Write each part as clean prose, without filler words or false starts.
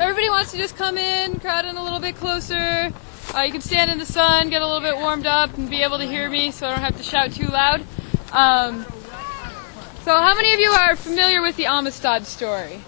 Everybody wants to just come in, crowd in a little bit closer. You can stand in the sun, get a little bit warmed up, and be able to hear me so I don't have to shout too loud. So how many of you are familiar with the Amistad story?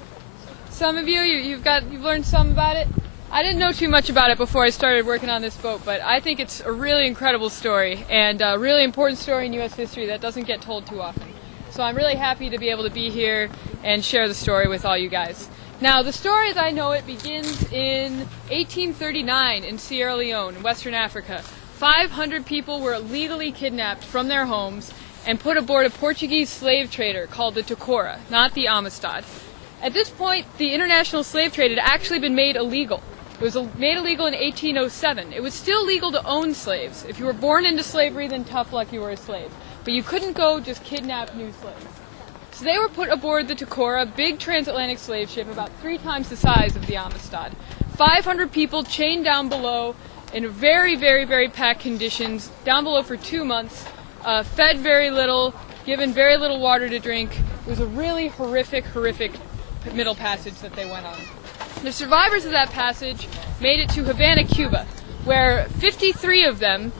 Some of you, you've learned some about it. I didn't know too much about it before I started working on this boat, but I think it's a really incredible story and a really important story in U.S. history that doesn't get told too often. So I'm really happy to be able to be here and share the story with all you guys. Now, the story as I know it begins in 1839 in Sierra Leone, Western Africa. 500 people were illegally kidnapped from their homes and put aboard a Portuguese slave trader called the Tacora, not the Amistad. At this point, the international slave trade had actually been made illegal. It was made illegal in 1807. It was still legal to own slaves. If you were born into slavery, then tough luck, you were a slave. But you couldn't go just kidnap new slaves. So they were put aboard the Tacora, big transatlantic slave ship, about 3 times the size of the Amistad. 500 people chained down below in very, very, very packed conditions, down below for 2 months, fed very little, given very little water to drink. It was a really horrific middle passage that they went on. The survivors of that passage made it to Havana, Cuba, where 53 of them,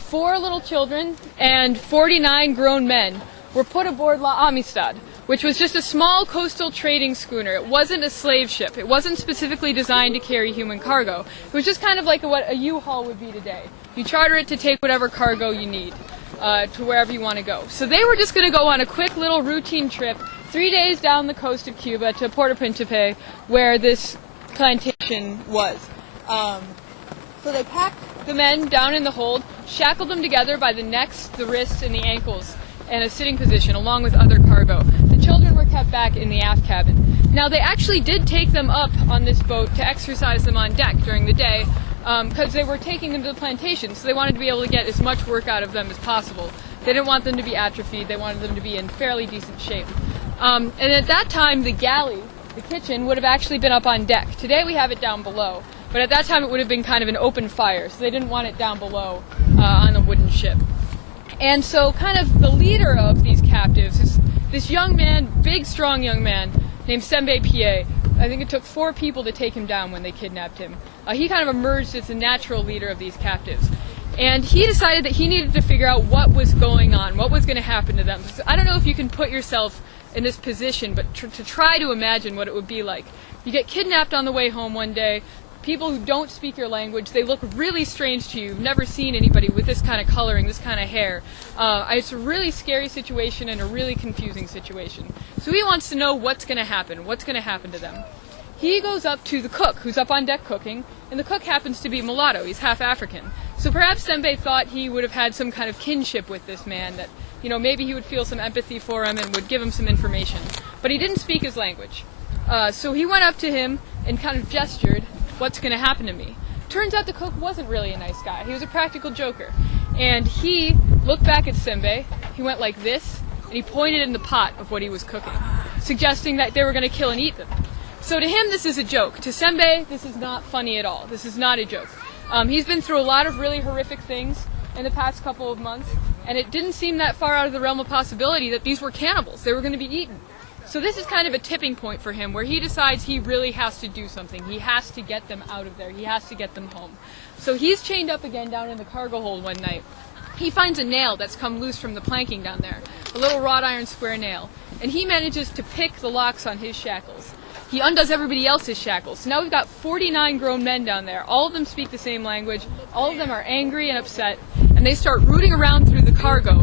4 little children and 49 grown men, were put aboard La Amistad, which was just a small coastal trading schooner. It wasn't a slave ship. It wasn't specifically designed to carry human cargo. It was just kind of like what a U-Haul would be today. You charter it to take whatever cargo you need to wherever you want to go. So they were just going to go on a quick little routine trip 3 days down the coast of Cuba to Puerto Príncipe, where this plantation was. So they packed the men down in the hold, shackled them together by the necks, the wrists, and the ankles in a sitting position along with other cargo. The children were kept back in the aft cabin. Now they actually did take them up on this boat to exercise them on deck during the day because they were taking them to the plantation, so they wanted to be able to get as much work out of them as possible. They didn't want them to be atrophied, they wanted them to be in fairly decent shape. And at that time the galley, the kitchen, would have actually been up on deck. Today we have it down below, but at that time it would have been kind of an open fire, so they didn't want it down below on the wooden ship. And so kind of the leader of these captives is this young man, big strong young man named Sembe Pié. I think it took 4 people to take him down when they kidnapped him. He kind of emerged as the natural leader of these captives. And he decided that he needed to figure out what was going on, what was going to happen to them. So I don't know if you can put yourself in this position, but to try to imagine what it would be like. You get kidnapped on the way home one day. People who don't speak your language, they look really strange to you. You've never seen anybody with this kind of coloring, this kind of hair. It's a really scary situation and a really confusing situation. So he wants to know what's going to happen to them. He goes up to the cook, who's up on deck cooking, and the cook happens to be mulatto. He's half African. So perhaps Sembe thought he would have had some kind of kinship with this man, that, you know, maybe he would feel some empathy for him and would give him some information. But he didn't speak his language. So he went up to him and kind of gestured, "What's going to happen to me?" Turns out the cook wasn't really a nice guy. He was a practical joker. And he looked back at Sembe, he went like this, and he pointed in the pot of what he was cooking, suggesting that they were going to kill and eat them. So to him, this is a joke. To Sembe, this is not funny at all. This is not a joke. He's been through a lot of really horrific things in the past couple of months, and it didn't seem that far out of the realm of possibility that these were cannibals. They were going to be eaten. So this is kind of a tipping point for him, where he decides he really has to do something. He has to get them out of there. He has to get them home. So he's chained up again down in the cargo hold one night. He finds a nail that's come loose from the planking down there, a little wrought iron square nail, and he manages to pick the locks on his shackles. He undoes everybody else's shackles. So now we've got 49 grown men down there. All of them speak the same language. All of them are angry and upset, and they start rooting around through the cargo,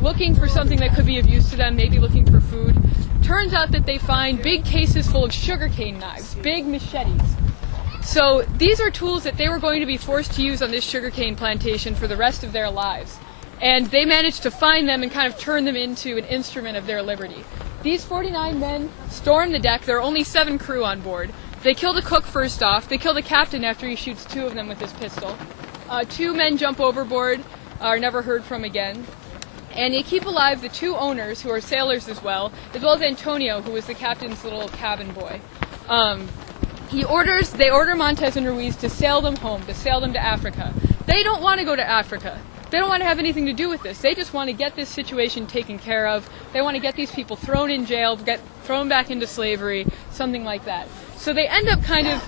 looking for something that could be of use to them, maybe looking for food. Turns out that they find big cases full of sugarcane knives, big machetes. So these are tools that they were going to be forced to use on this sugarcane plantation for the rest of their lives. And they managed to find them and kind of turn them into an instrument of their liberty. These 49 men storm the deck. There are only 7 crew on board. They kill the cook first off. They kill the captain after he shoots 2 of them with his pistol. 2 men jump overboard, are never heard from again. And they keep alive the 2 owners, who are sailors as well as Antonio, who was the captain's little cabin boy. They order Montez and Ruiz to sail them home, to sail them to Africa. They don't want to go to Africa. they don't want to have anything to do with this. They just want to get this situation taken care of. They want to get these people thrown in jail, get thrown back into slavery, something like that. So they end up kind of,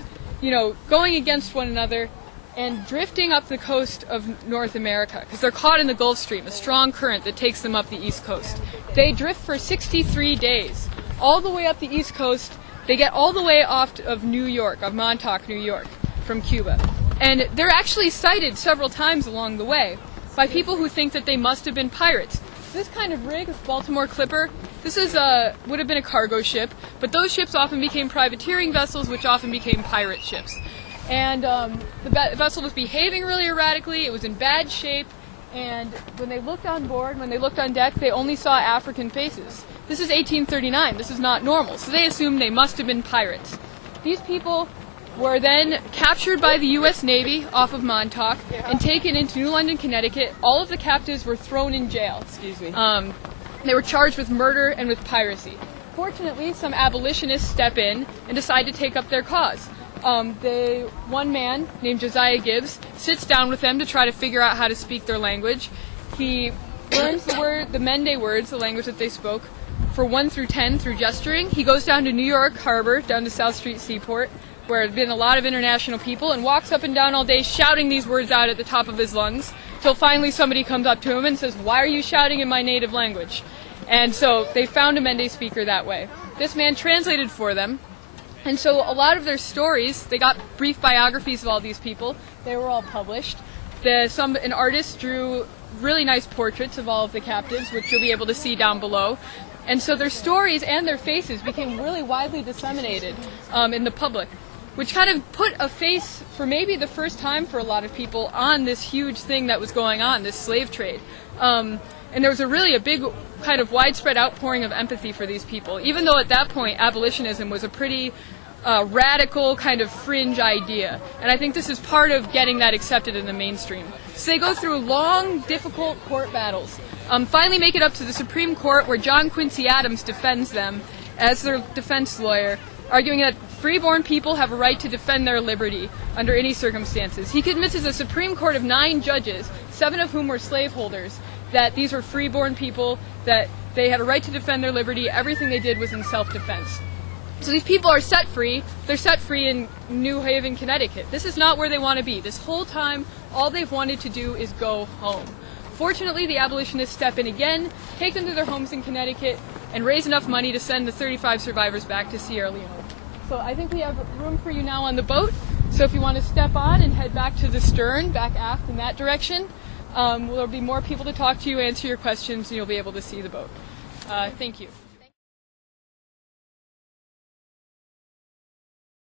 going against one another and drifting up the coast of North America, because they're caught in the Gulf Stream, a strong current that takes them up the East Coast. They drift for 63 days, all the way up the East Coast. They get all the way off of New York, of Montauk, New York, from Cuba. And they're actually cited several times along the way by people who think that they must have been pirates. This kind of rig, this Baltimore Clipper, this is would have been a cargo ship, but those ships often became privateering vessels, which often became pirate ships. And the vessel was behaving really erratically, it was in bad shape, and when they looked on board, when they looked on deck, they only saw African faces. This is 1839, this is not normal, so they assumed they must have been pirates. These people were then captured by the U.S. Navy off of Montauk and taken into New London, Connecticut. All of the captives were thrown in jail. Excuse me. They were charged with murder and with piracy. Fortunately, some abolitionists step in and decide to take up their cause. One man named Josiah Gibbs sits down with them to try to figure out how to speak their language. He learns the Mende words, the language that they spoke, for 1 through 10 through gesturing. He goes down to New York Harbor, down to South Street Seaport, where there have been a lot of international people, and walks up and down all day shouting these words out at the top of his lungs, till finally somebody comes up to him and says, "Why are you shouting in my native language?" And so they found a Mende speaker that way. This man translated for them, and so a lot of their stories, they got brief biographies of all these people. They were all published. An artist drew really nice portraits of all of the captives, which you'll be able to see down below. And so their stories and their faces became really widely disseminated in the public, which kind of put a face, for maybe the first time for a lot of people, on this huge thing that was going on, this slave trade. And there was a big kind of widespread outpouring of empathy for these people, even though at that point abolitionism was a pretty radical kind of fringe idea. And I think this is part of getting that accepted in the mainstream. So they go through long, difficult court battles, finally make it up to the Supreme Court, where John Quincy Adams defends them as their defense lawyer, arguing that freeborn people have a right to defend their liberty under any circumstances. He convinces a Supreme Court of 9 judges, 7 of whom were slaveholders, that these were freeborn people, that they had a right to defend their liberty. Everything they did was in self-defense. So these people are set free. They're set free in New Haven, Connecticut. This is not where they want to be. This whole time, all they've wanted to do is go home. Fortunately, the abolitionists step in again, take them to their homes in Connecticut, and raise enough money to send the 35 survivors back to Sierra Leone. So I think we have room for you now on the boat. So if you want to step on and head back to the stern, back aft in that direction, there'll be more people to talk to you, answer your questions, and you'll be able to see the boat. Thank you.